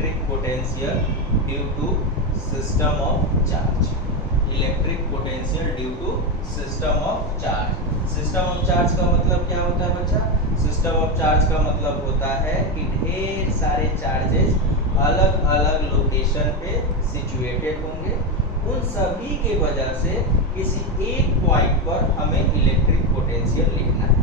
Electric potential due to system of charge. Electric potential due to system of charge. System of charge का मतलब क्या होता है बच्चा? सिस्टम ऑफ चार्ज का मतलब होता है कि ढेर सारे चार्जेस अलग अलग लोकेशन पे सिचुएटेड होंगे। उन सभी के वजह से किसी एक पॉइंट पर हमें इलेक्ट्रिक पोटेंशियल लिखना है।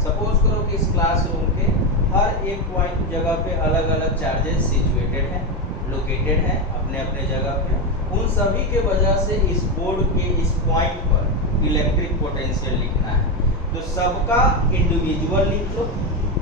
सपोज करो कि इस क्लासरूम के हर एक पॉइंट जगह पे अलग अलग चार्जेस सिचुएटेड हैं, लोकेटेड हैं अपने अपने जगह पे। उन सभी के वजह से इस बोर्ड के इस पॉइंट पर इलेक्ट्रिक पोटेंशियल लिखना है। तो सबका इंडिविजुअल लिख लो,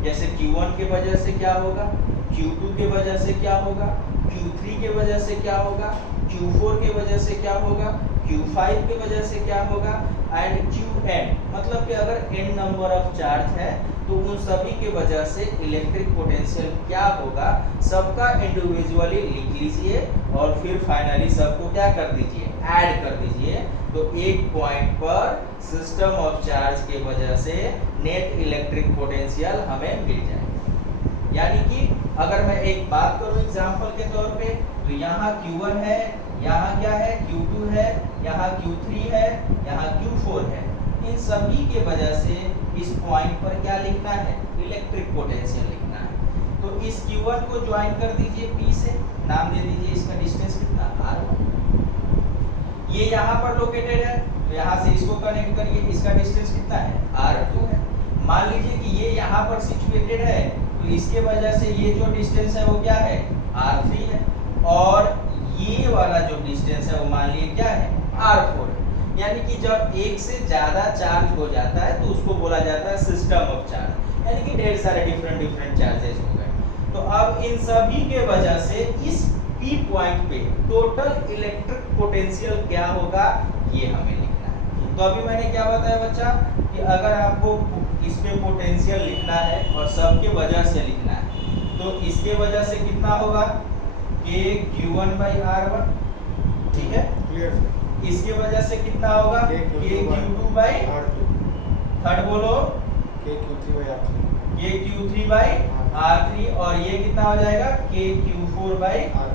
जैसे Q1 के वजह से क्या होगा, Q2 के वजह से क्या होगा, Q3 के वजह से क्या होगा, Q4 के वजह से क्या होगा, Q5 के वजह से क्या होगा एंड Qn। मतलब कि अगर n नंबर ऑफ चार्ज है तो उन सभी के वजह से इलेक्ट्रिक पोटेंशियल क्या होगा, सबका इंडिविजुअली लिख लीजिए और फिर फाइनली सबको क्या कर दीजिए, ऐड कर दीजिए। तो एक पॉइंट पर सिस्टम ऑफ चार्ज के वजह से नेट इलेक्ट्रिक पोटेंशियल हमें मिल जाएगा। यानी कि अगर मैं एक बात करूं एग्जांपल के तौर पे, तो यहाँ Q1 है, यहाँ क्या है Q2 है, यहाँ Q3 है, यहाँ Q4 है। इन सभी के वजह से इस पॉइंट पर क्या लिखना है, इलेक्ट्रिक पोटेंशियल लिखना है। तो इस Q1 को ज्वाइन कर दीजिए P से, नाम दे दीजिए इसका डिस्टेंस कितना, R1। ये यहाँ पर लोकेटेड है तो यहाँ से इसको कनेक्ट करिए, इसका डिस्टेंस कितना है, R2 है। मान लीजिए कि ये यहाँ पर सिचुएटेड है तो इसके वजह से ये जो डिस्टेंस है वो क्या है, R3 है। और ये वाला जो डिस्टेंस है वो मान लीजिए क्या है, R4 है। यानी कि जब एक से ज्यादा चार्ज हो जाता है तो उसको बोला जाता है सिस्टम ऑफ चार्ज, यानी कि ढेर सारे डिफरेंट चार्जेस हो गए। तो अब इन सभी के वजह से इस P पॉइंट पे टोटल इलेक्ट्रिक पोटेंशियल क्या होगा, ये हमें लिखना है। तो अभी मैंने क्या बताया बच्चा कि अगर आपको इस पे पोटेंशियल लिखना है और सबके वजह से लिखना है तो इसके वजह से कितना होगा, K Q1/R1, ठीक है क्लियर। इसके वजह से कितना होगा, K Q2/R2। थर्ड बोलो, K Q3/R3। और ये कितना हो जाएगा, K Q4/R।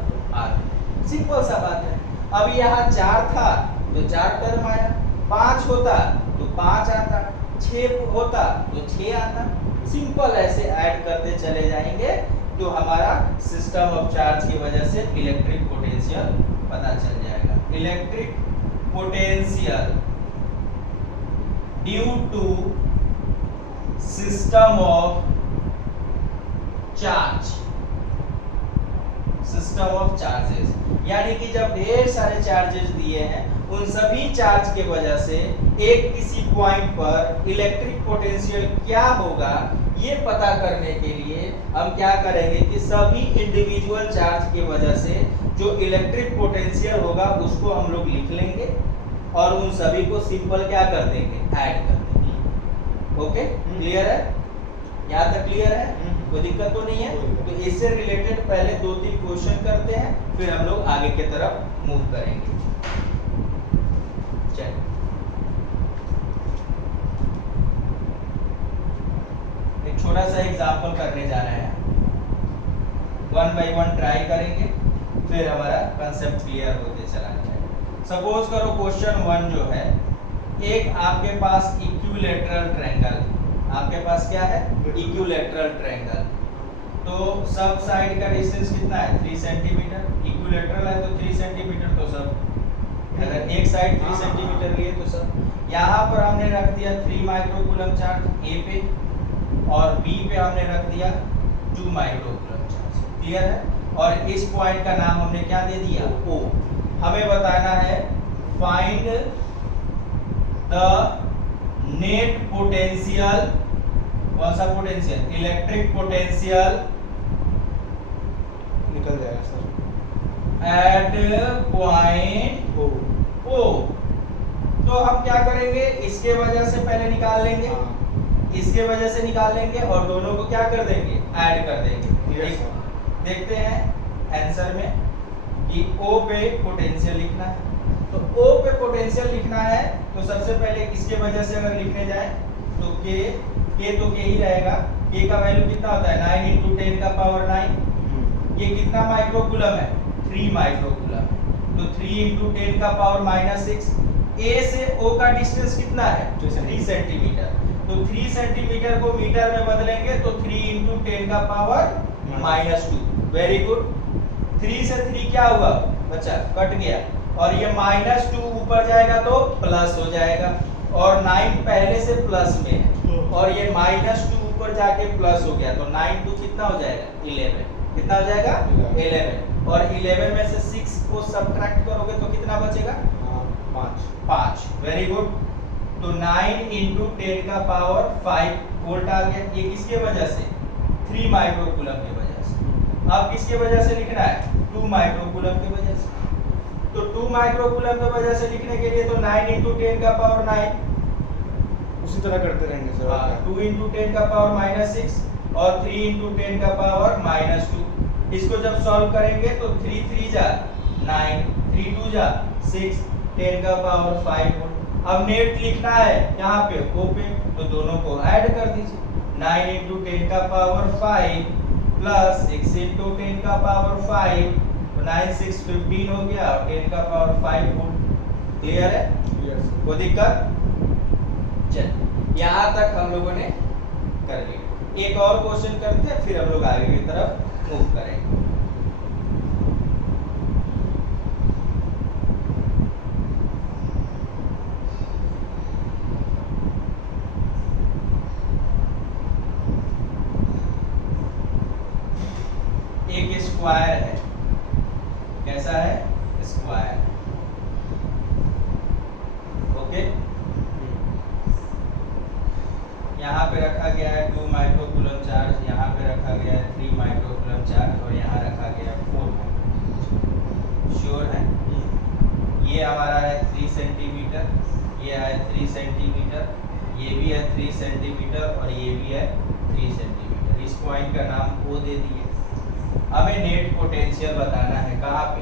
सिंपल सा बात है। अब यहाँ 4 था तो 4 टर्म आया, 5 होता तो 5 आता, 6 होता तो 6 आता। सिंपल ऐसे ऐड करते चले जाएंगे तो हमारा सिस्टम ऑफ चार्ज की वजह से इलेक्ट्रिक पोटेंशियल पता चल जाएगा। Electric potential due to system of charge, system of charges, यानी कि जब ढेर सारे चार्जेस दिए हैं उन सभी चार्ज के वजह से एक किसी पॉइंट पर इलेक्ट्रिक पोटेंशियल क्या होगा, ये पता करने के लिए हम क्या करेंगे कि सभी इंडिविजुअल चार्ज की वजह से जो इलेक्ट्रिक पोटेंशियल होगा उसको हम लोग लिख लेंगे और उन सभी को सिंपल क्या कर देंगे, ऐड कर देंगे। ओके क्लियर है, यहाँ तक क्लियर है, कोई दिक्कत तो नहीं है। तो इससे रिलेटेड पहले 2-3 क्वेश्चन करते हैं फिर हम लोग आगे की तरफ मूव करेंगे। चलिए एक छोटा सा एग्जांपल करने जा रहे हैं, 1 बाय 1 ट्राई करेंगे फिर हमारा कंसेप्ट क्लियर होते चला जाएगा। सपोज करो क्वेश्चन 1 जो है, एक आपके पास इक्विलैटरल ट्रायंगल, आपके पास क्या है, इक्विलैटरल ट्रायंगल। तो सब साइड का डिस्टेंस कितना है, 3 सेंटीमीटर। इक्विलैटरल है तो 3 सेंटीमीटर तो सब, अगर एक साइड 3 सेंटीमीटर लिए तो सब। यहाँ पर हमने रख दिया 3 माइक्रोकूलम चार्ज ए पे और बी पे हमने रख दिया 2 माइक्रोकूलम चार्ज। क्लियर है। और इस पॉइंट का नाम हमने क्या दे दिया, O। हमें बताना है फाइंड द नेट पोटेंशियल, कौन सा पोटेंशियल, इलेक्ट्रिक पोटेंशियल निकल जाएगा सर, एट पॉइंट O। तो हम क्या करेंगे, इसके वजह से पहले निकाल लेंगे, इसके वजह से निकाल लेंगे और दोनों को क्या कर देंगे, ऐड कर देंगे। देखते हैं आंसर में कि O पे पोटेंशियल लिखना है। तो O पे पोटेंशियल लिखना है तो सबसे पहले इसके वजह से अगर लिखने जाए तो K तो K ही रहेगा। K का वैल्यू कितना होता है, 9 × 10⁹ ये कितना माइक्रोकूलम है? 3 माइक्रोकूलम। तो 3 इंटू 10 का पावर -6। ए से ओ का डिस्टेंस कितना है? 3 सेंटीमीटर। तो 3 सेंटीमीटर को मीटर में बदलेंगे तो 3 इंटू 10 का पावर -2। Very good. 3 से 3 क्या हुआ बच्चा? कट गया, और ये -2 ऊपर जाएगा तो प्लस हो जाएगा, और 9 पहले से प्लस में है, और ये -2 ऊपर जाके प्लस हो गया, तो 9 2 कितना हो जाएगा? 11। कितना हो जाएगा? 11। और 11 में से 6 को सब्ट्रैक्ट करोगे तो कितना बचेगा? 5। Very good. तो 9 इंटू 10 का पावर 5 वोल्ट आ गया। ये किसके वजह से? 3 माइक्रोकूलम की वजह से। अब किसके वजह से लिखना है? 2 माइक्रोकूलम की वजह से। तो 2 माइक्रोकूलम की वजह से लिखने के लिए तो 9 इंटू 10 का पावर 9 उसी तरह करते रहेंगे सर। हाँ, 2 इंटू 10 का पावर -6 और 3 इंटू 10 का पावर -2। इसको जब सॉल्व करेंगे तो 3 3 जा 9, 3 2 जा 6, 10 का पावर 5 वोल्ट। अब नेट लिखना है यहाँ पे ओ पे, तो दोनों को ऐड कर दीजिए। 9 इंटू 10 का पावर 5 प्लस 6 इंटू 10 का पावर 5, तो 9 6 15 हो गया, और 10 का पावर 5 वोल्ट। क्लियर है? कोई दिक्कत? चलिए यहाँ तक हम लोगों ने कर लिया। एक और क्वेश्चन करते हैं, फिर हम लोग आगे की तरफ मूव करेंगे। एक स्क्वायर है। कैसा है? स्क्वायर। ओके, यहाँ पे रखा गया है 2 माइक्रोकूलम चार्ज, यहाँ पे रखा गया है 3 माइक्रोकूलम चार्ज, और यहाँ रखा गया है 4 माइक्रोकूलम। श्योर है? ये हमारा है 3 सेंटीमीटर, ये है 3 सेंटीमीटर, ये भी है 3 सेंटीमीटर, और ये भी है 3 सेंटीमीटर। इस पॉइंट का नाम O दे दिए। हमें नेट पोटेंशियल बताना है। कहाँ पे?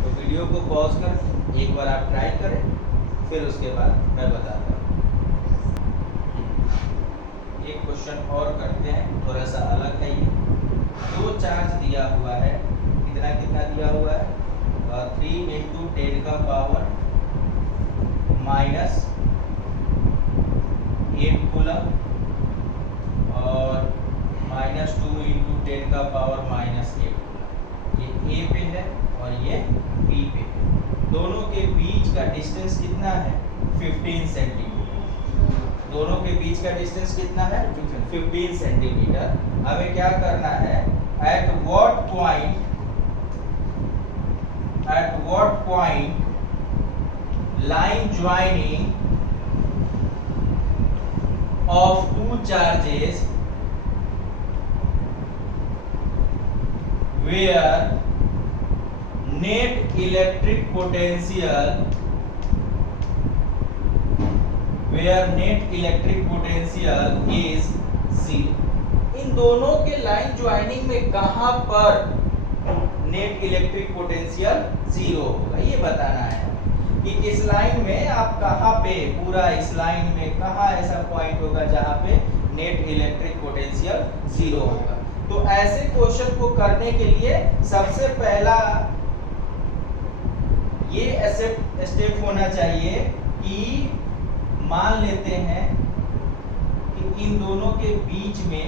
तो वीडियो को पॉज कर एक बार आप ट्राई करें, फिर उसके बाद मैं बताता हूँ। एक क्वेश्चन और करते हैं, थोड़ा सा अलग है ये। 2 चार्ज दिया हुआ है। कितना कितना दिया हुआ है? 3 इंटू 10 का पावर -8 कूलम, और -2 इंटू 10 का पावर -8 कूलम। ये ए पे है और ये बी पे है। दोनों के बीच का डिस्टेंस कितना है? 15 सेंटीमीटर। दोनों के बीच का डिस्टेंस कितना है? 15 सेंटीमीटर। हमें क्या करना है? At what point line joining of 2 charges where net electric potential is 0। इन दोनों के लाइन ज्वाइनिंग में कहां पर नेट इलेक्ट्रिक पोटेंशियल 0 होगा, ये बताना है कि इस लाइन में आप कहां पे, पूरा इस लाइन में कहां ऐसा पॉइंट होगा जहां पे नेट इलेक्ट्रिक पोटेंशियल 0 होगा। तो ऐसे क्वेश्चन को करने के लिए सबसे पहला ये स्टेप होना चाहिए कि मान लेते हैं कि इन दोनों के बीच में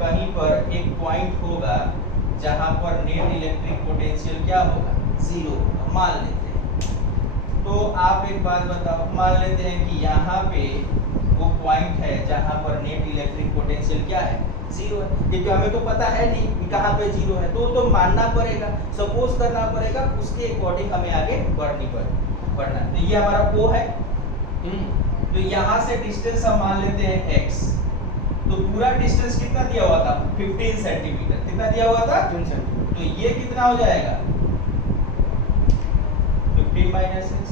कहीं पर एक पॉइंट होगा जहां पर नेट इलेक्ट्रिक पोटेंशियल क्या होगा? 0 होगा। मान लेते हैं। तो आप एक बात बताओ, मान लेते हैं कि यहाँ पे वो पॉइंट है जहां पर नेट इलेक्ट्रिक पोटेंशियल क्या है? 0 है। क्योंकि हमें तो पता है नहीं कि कहाँ पे 0 है, तो मानना पड़ेगा, सपोज करना पड़ेगा, उसके अकॉर्डिंग हमें आगे बढ़ना। तो ये हमारा O है। तो यहाँ से डिस्टेंस हम मान लेते हैं x। तो पूरा डिस्टेंस कितना दिया हुआ था? 15 सेंटीमीटर। कितना दिया हुआ था? 15 सेंटीमीटर। तो ये कितना हो जाएगा? 15 - 6।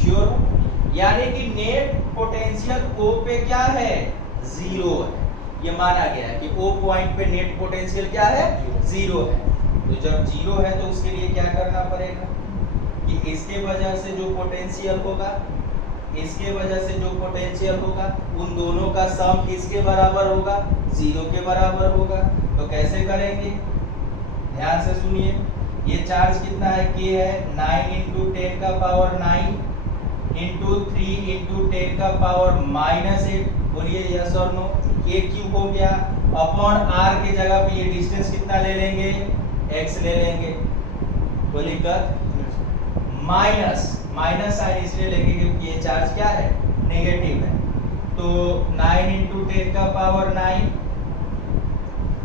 श्योर? यानी कि नेट पोटेंशियल O पे क्या है? 0 है। ये माना गया है कि O पॉइंट पे नेट पोटेंशियल क्या है? 0 है। तो जब 0 है तो उसके लिए क्या करना पड़ेगा कि इसके वजह से जो पोटेंशियल होगा, इसके वजह से जो पोटेंशियल होगा, उन दोनों का सम किसके बराबर होगा? 0 के बराबर होगा। तो तो कैसे करेंगे, ध्यान से सुनिए। ये चार्ज कितना है, k है 9 × 10 का पावर 9 × 3 × 10 का पावर -8। बोलिए यस और नो। k क्यूब हो गया अपॉन r की जगह पे ये डिस्टेंस कितना ले लेंगे, x ले लेंगे। बोलिए कर माइनस साइन इसलिए लेंगे क्योंकि ये चार्ज क्या है, नेगेटिव है। तो 9 × 10 का पावर 9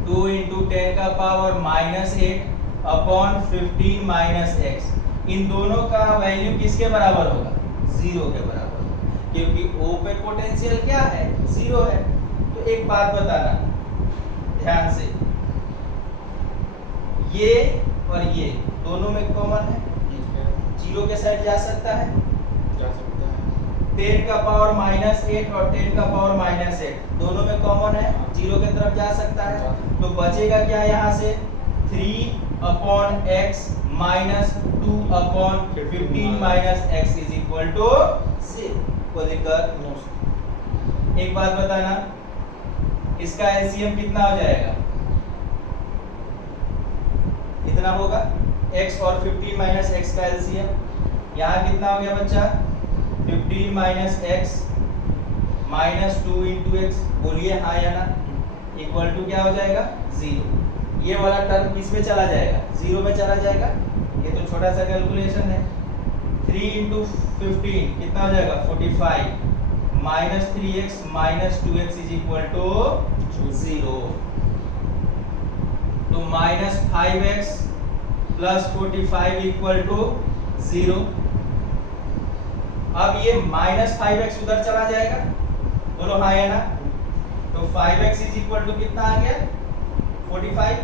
2 × 10 का पावर -8 अपॉन 15 - x। इन दोनों का वैल्यू किसके बराबर होगा, 0 के बराबर होगा, क्योंकि O पे पोटेंशियल क्या है, 0 है। तो एक बात बताना ध्यान से, ये और ये दोनों में कॉमन है, 0 के साइड जा सकता है, 10 का पावर -8 और 10 का पावर -8 दोनों में कॉमन है, 0 के तरफ जा सकता है। तो बचेगा क्या यहाँ से, 3/x - 2/15 - x is equal to 0। को दिक्कत, एक बात बताना, इसका एलसीएम कितना हो जाएगा, इतना होगा, x और 15 - x का एलसीएम यहाँ कितना हो गया बच्चा, 15 - x -2 × x। बोलिए हाँ या ना, इक्वल टू क्या हो जाएगा, 0। ये वाला टर्म किस में चला जाएगा, 0 में चला जाएगा। ये तो छोटा सा कैलकुलेशन है। 3 × 15 कितना हो जाएगा, 45 -3x - 2x is equal to 0। तो -5x + 45 इक्वल टू 0। अब ये -5x उधर चला जाएगा, बोलो हाँ या ना। तो 5x इज इक्वल टू कितना आ गया, 45।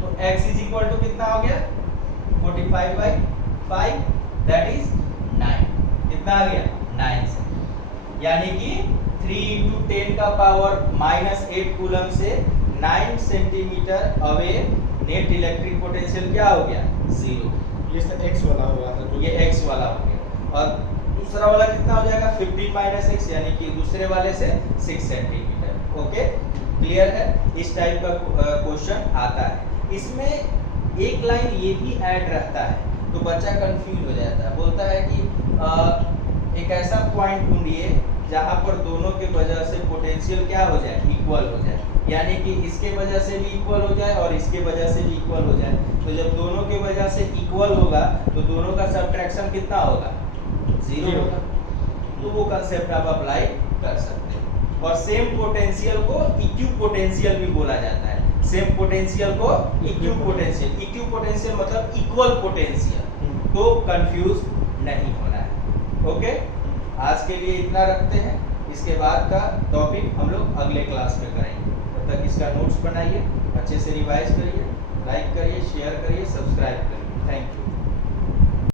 तो x इज इक्वल टू कितना हो गया, 45/5 दैट इज 9। कितना आ गया, 9 से। यानी कि 3 × 10 का पावर -8 कूलम से 9 centimetre away net electric potential क्या हो गया, 0। ये x वाला हुआ था, ये x वाला हो गया। और दूसरा वाला कितना हो जाएगा, 15 - x, यानी कि दूसरे वाले से 6 सेंटीमीटर। ओके, क्लियर है। इस टाइप का क्वेश्चन आता है। इसमें एक लाइन ये भी ऐड रहता है तो बच्चा कंफ्यूज हो जाता है, बोलता है कि एक ऐसा पॉइंट ढूंढिए जहां पर दोनों के वजह से पोटेंशियल क्या हो जाए, इक्वल हो जाए। यानी कि इसके वजह से भी इक्वल हो जाए और इसके वजह से भी इक्वल हो जाए। तो जब दोनों के वजह से इक्वल होगा तो दोनों का सब्ट्रैक्शन कितना होगा, 0 होगा। तो वो कंसेप्ट आप अप्लाई कर सकते हैं। और सेम पोटेंशियल को इक्यू पोटेंशियल भी बोला जाता है। सेम पोटेंशियल को इक्यू पोटेंशियल, इक्यू पोटेंशियल मतलब इक्वल पोटेंशियल। तो कंफ्यूज नहीं होना है। ओके, आज के लिए इतना रखते हैं। इसके बाद का टॉपिक हम लोग अगले क्लास में करेंगे। तब तक इसका नोट्स बनाइए, अच्छे से रिवाइज करिए, लाइक करिए, शेयर करिए, सब्सक्राइब करिए। Thank you.